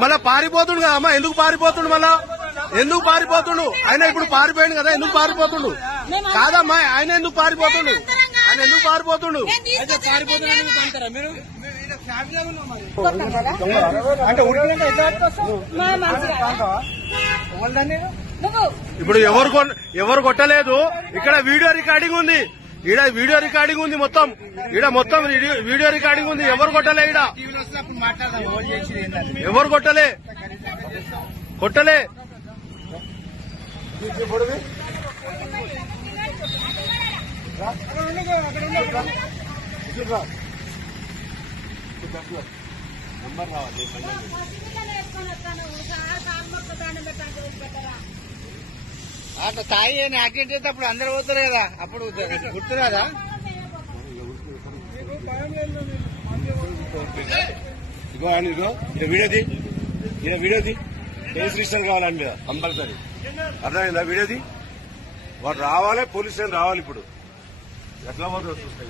మళ్ళా పారిపోతుండు కదా అమ్మా ఎందుకు పారిపోతుండు మళ్ళా? ఎందుకు పారిపోతుండు? ఆయన ఇప్పుడు పారిపోయాడు కదా ఎందుకు పారిపోతుండు? కాదమ్మా ఆయన ఎందుకు పారిపోతుండు? ఆయన ఎందుకు పారిపోతుండు? ఇప్పుడు ఎవరు ఎవరు కొట్టలేదు? ఇక్కడ వీడియో రికార్డింగ్ ఉంది. ఈడ వీడియో రికార్డింగ్ ఉంది మొత్తం. ఈడ మొత్తం వీడియో వీడియో రికార్డింగ్ ఉంది. ఎవరు కొట్టలే ఈడ? టీవీలో వస్తే అప్పుడు మాట్లాడదాం ఓన్ చేసి ఏంటని ఎవరు కొట్టలే? కొట్టలే. అట్లా తాయి అని యాక్సిడెంట్ అయితే అప్పుడు అందరు పోతారు కదా. అప్పుడు గుర్తు కదా ఇగో ఆయన ఇగో ఈయన వీడియోది ఈయన వీడియోది కేసు రిజిస్టర్ కావాలి మీద కంపల్సరీ. అర్థమైందా వీడియోది వాడు రావాలి పోలీస్ స్టేషన్ రావాలి ఇప్పుడు. ఎట్లా వాటర్ వస్తుంది